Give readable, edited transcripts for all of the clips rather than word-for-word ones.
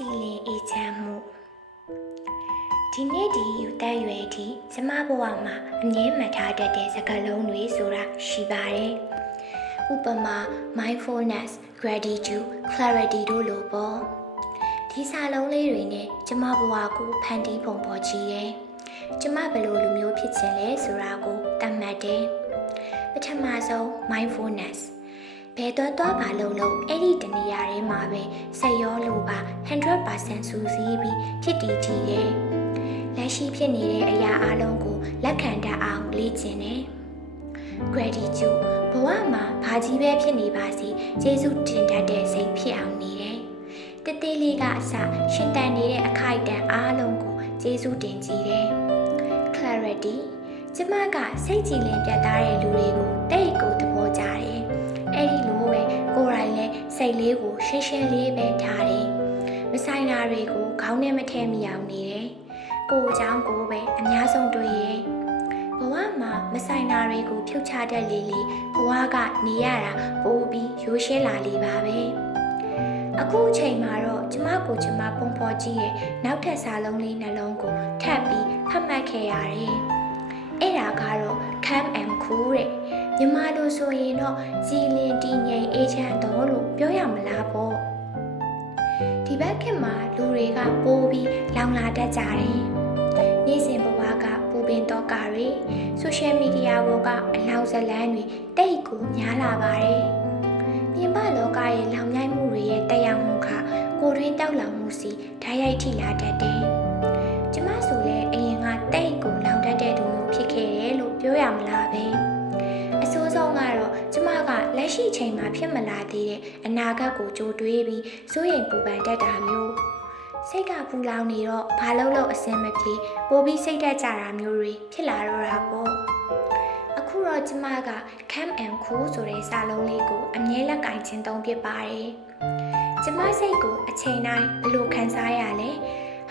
ကြည်လင်အေးချမ်းမှုဒီနေ့ဒီယူတတ်ရွယ်ဒီကျမဘဝမှာအငြင်းမှတ်ထားတတ်တဲ့စကားလုံးတွေဆိုတာရှိပါတယ်။ဥပမာ mindfulness, gratitude, clarity တို့လိုပေါ့ဒီစာလုံးလေးတွေနဲ့ကျမဘဝကိုဖန်တီးပုံပေါ်ကြည့်တယ်။ကျမဘယ်လိုလူမျိုးဖြစ်ချင်လဲဆိုတာကိုသတ်မှတ်တယ်။ပထမဆုံး mindfulnessဘယ်တော့ပါလုံးအဲ့ဒီတနေရာထဲမှာပဲစိတ်ရောလိုပါ 100% စူးစီးပြီးဖြစ်တည်ကြည့်တယ်။လက်ရှိဖြစ်နေတဲ့အရာအလုံးကိုလက်ခံတတ်အောင်လေ့ကျင့်တယ်။ gratitude ဘဝမှာဘာကြီးပဲဖြစ်နေပါစေကျေးဇူးတင်တတ်တဲ့စိတ်ဖြစ်အောင်နေတယ်။တသေးလေးကအစရှင်တန်နေတဲ့အခိုက်အတန့်အားလုံးကိုကျေးဇူးတင်ကြည့်တယ်။ clarity ကျမကစိတ်ကြည်လင်ပြတ်သားတဲ့လူတွေကိုတိတ်ကိုသဘောကျတယ်။အဲ့ဒီလိုပဲကိုယ်တိုင်လည်းစိတ်လေးကိုရှင်းရှင်းလေးပဲထားတယ်။မဆိုင်တာတွေကိုခေါင်းနဲ့မထဲမိအောင်နေတယ်။ကိုယ်အကြောင်းကိုပဲအများဆုံးတွေးရဲ့။ဘဝမှာမဆိုင်တာတွေကိုဖြုတ်ချတတ်လေလေဘဝကနေရတာပိုပြီးရိုးရှင်းလာလေပါပဲ။အခုအချိန်မှာတော့ကျမပုံဖော်ကြည့်ရဲ့နောက်ထပ်စာလုံးလေးနှလုံးကိုထပ်ပြီးဖတ်မှတ်ခဲ့ရတယ်။အဲ့ဒါကတော့ calm and cool တဲ့မြန်မာလိုဆိုရင်တော့ကြည်လင်တည်ငြိမ်အေးချမ်းတော်လို့ပြောရမလားပေါ့ဒီဘက်ခေတ်မှာလူတွေကပိုးပြီးလောင်လာတတ်ကြတယ်နေ့စဉ်ဘဝကပူပင်တော့ကာတွေဆိုရှယ်မီဒီယာပေါ်ကအလောင်းဇလန်းတွေတိတ်ကိုများလာပါတယ်ပြင်ပလောကရဲ့လောင်မြိုက်မှုတွေရဲ့တက်ရောက်မှုကကိုယ်တွင်းတောက်လောင်မှုစီဓာတ်ရိုက်ထိလာတတ်တယ်ကျမဆိုလဲအရင်ကတိတ်ကိုလောင်တတ်တဲ့သူမျိုးဖြစ်ခဲ့တယ်လို့ပြောရမလားပဲအဆိုးဆုံးကတော့ကျမကလက်ရှိချိန်မှာဖြစ်မလာသေးတဲ့အနာဂတ်ကိုကြိုတွေးပြီးစိုးရိမ်ပူပန်တတ်တာမျိုးစိတ်ကပူလောင်နေတော့ဘာလို့အဆင်မပြေပိုပြီးစိတ်တက်ကြတာမျိုးတွေဖြစ်လာတော့တာပေါ့အခုတော့ကျမက calm and cool ဆိုတဲ့စာလုံးလေးကိုအမြဲလက်ကင်ခြင်းသုံးဖြစ်ပါတယ်ကျမစိတ်ကိုအချိန်တိုင်းဘယ်လိုခံစားရလဲ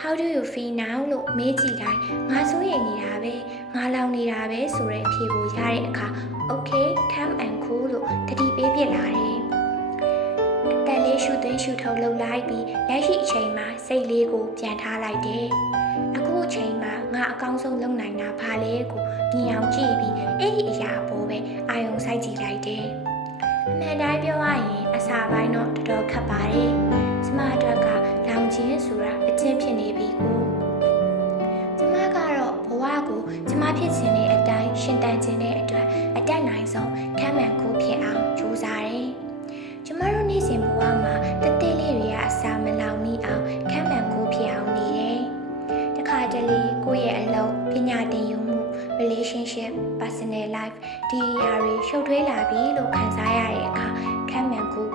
How do you feel now လို့မေးကြည့်တိုင်းငါစိုးရိမ်နေတာပဲငါလောင်နေတာပဲဆိုတဲ့အဖြေကိုရတဲ့အခါ Okay, calm and cool လို့တတိပေးပြလာတယ်။တက်လေးရှူသွင်းရှူထုတ်လုပ်လိုက်ပြီးလက်ရှိအချိန်မှာစိတ်လေးကိုပြန်ထားလိုက်တယ်။အခုအချိန်မှာငါအကောင်းဆုံးလုပ်နိုင်တာဘာလဲကိုမြင်အောင်ကြည့်ပြီးအဲ့ဒီအရာပေါ်ပဲအာရုံစိုက်ကြည့်လိုက်တယ်။အမှန်တိုင်းပြောရရင်အစာပိုင်းတော့တော်တော်ခက်ပါတယ်။ကျမအတွက်ကလောင်ခြင်းဆိုတာအကျင့်ဖြစ်နေပြီကိုကျမကတော့ဘဝကိုကျမဖြစ်ခြင်းတဲ့အတိုင်းရှင်တန်ခြင်းတဲ့အတွက်အတက်နိုင်ဆုံးခံမှန်ကိုဖြစ်အောင်ကြိုးစားတယ်။ကျမတို့နေ့စဉ်ဘဝမှာတသေးလေးတွေကအစာမလောင်မိအောင်ခံမှန်ကိုဖြစ်အောင်နေတယ်။တခါတလေကိုယ့်ရဲ့အလုပ်ပညာသင်ယူမှု relationship personal life ဒီအရာတွေရှုပ်ထွေးလာပြီလို့ခံစားရတဲ့အခါခံမှန်ကို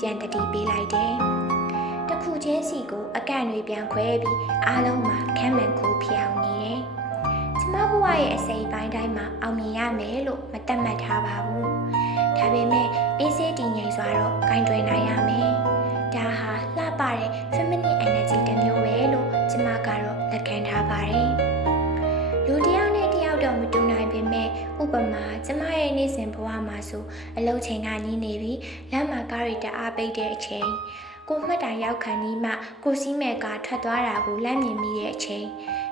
ပြန်တတိပေးလိုက်တယ်။တစ်ခုချင်းစီကိုအကန့်တွေပြန်ခွဲပြီးအားလုံးမှာခံမှန်ကိုဖြစ်အောင်နေတယ်။ကျမဘဝရဲ့အစိပ်ပိုင်းတိုင်းမှာအောင်မြင်ရမယ်လို့မတတ်မှတ်ထားပါဘူး။ဒါပေမဲ့အေးဆေးတည်ငြိမ်စွာတော့ဂိုင်းတွယ်နိုင်ရမယ်။ဒါဟာလှပတဲ့ feminine energy တစ်မျိုးပဲလို့ကျမကတော့လက်ခံထားပါတယ်။လူတစ်ယောက်နဲ့တစ်ယောက်တော့မတူနိုင်ပေမဲ့ဥပမာကျမရဲ့နေ့စဉ်ဘဝမှာဆိုအလုပ်ချိန်ကနီးနေပြီးလမ်းမှာကားတွေတအားပိတ်တဲ့အချိန်ကိုမှတ်တိုင်ရောက်ခံပြီးမှကိုစီးမဲ့ကားထွက်သွားတာကိုလမ်းမြင်မိတဲ့အချိန်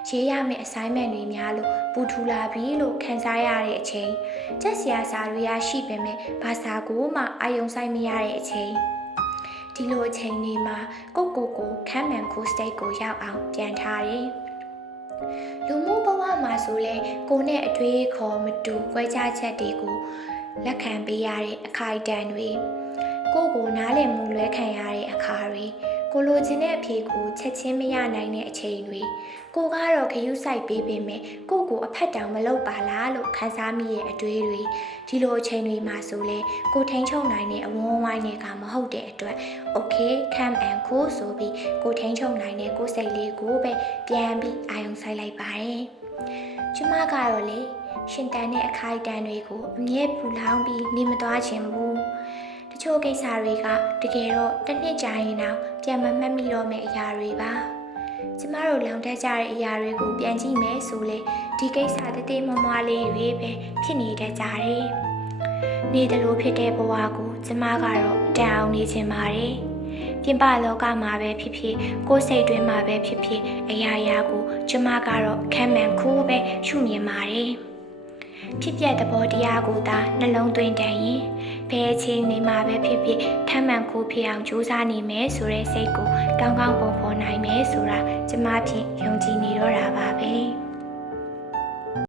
ရေးရမယ့် assignment တွေများလို့ပူထူလာပြီလို့ခံစားရတဲ့အချိန်ချက်စရာစာတွေရရှိပေမဲ့ဘာစာကိုမှအာရုံစိုက်မရတဲ့အချိန်ဒီလိုအချိန်တွေမှာကိုခံမှန်ကို state ကိုရောက်အောင်ပြန်ထားတယ်လူမှုဘဝမှာဆိုလဲကိုနဲ့အတွေးခေါ်မတူခွဲခြားချက်တွေကိုလက်ခံပေးရတဲ့အခိုက်အတန့်တွေကိုနားလည်မှုလွဲခံရတဲ့အခါတွေကိုလိုချင်တဲ့အဖြေကိုချက်ချင်းမရနိုင်တဲ့အချိန်တွေကိုကတော့ခရူးဆိုင်ပေးပေမဲ့ကိုအဖက်တောင်မလုပ်ပါလားလို့ခံစားမိရဲ့အတွေးတွေဒီလိုအချိန်တွေမှာဆိုလဲကိုထိန်ချုံနိုင်တဲ့အဝန်းဝိုင်းတွေကမဟုတ်တဲ့အတွက် Okay, calm and cool ဆိုပြီးကိုထိန်ချုံနိုင်တဲ့ကိုစိတ်လေးကိုပဲပြန်ပြီးအာရုံစိုက်လိုက်ပါတယ်ကျမကတော့လေရှင်တန်တဲ့အခိုက်အတန့်တွေကိုအမြဲပူလောင်ပြီးနေမသွားခြင်းဘူးတချို့ကိစ္စတွေကတကယ်တော့တစ်နှစ်ကြာရင်တော့ပြန်မမှတ်မိတော့မယ့်အရာတွေပါကျမတို့လောင်တတ်ကြတဲ့အရာတွေကိုပြန်ကြည့်မယ်ဆိုလေဒီကိစ္စတည်မွားလေးတွေပဲဖြစ်နေတတ်ကြတယ်နေတယ်လို့ဖြစ်တဲ့ဘဝကိုကျမကတော့တန်အောင်နေခြင်းပါတယ် ပြင်ပလောကမှာပဲဖြစ်ဖြစ်ကိုယ်စိတ်တွင်းမှာပဲဖြစ်ဖြစ်အရာရာကိုကျမကတော့ခံမှန်ခိုးပဲရှုမြင်ပါတယ်ဖြစ်ပျက်သဘောတရားကိုသာနှလုံးသွင်းတတ်ရင်ဘယ်အချိန်နေမှာပဲဖြစ်ဖြစ်ထမ်းမှန်ခိုးဖြစ်အောင်ကြိုးစားနေမယ်ဆိုတဲ့စိတ်ကိုကောင်းကောင်းပုံဖော်နိုင်မယ်ဆိုတာကျမဖြင့်ယုံကြည်နေတော့တာပါပဲ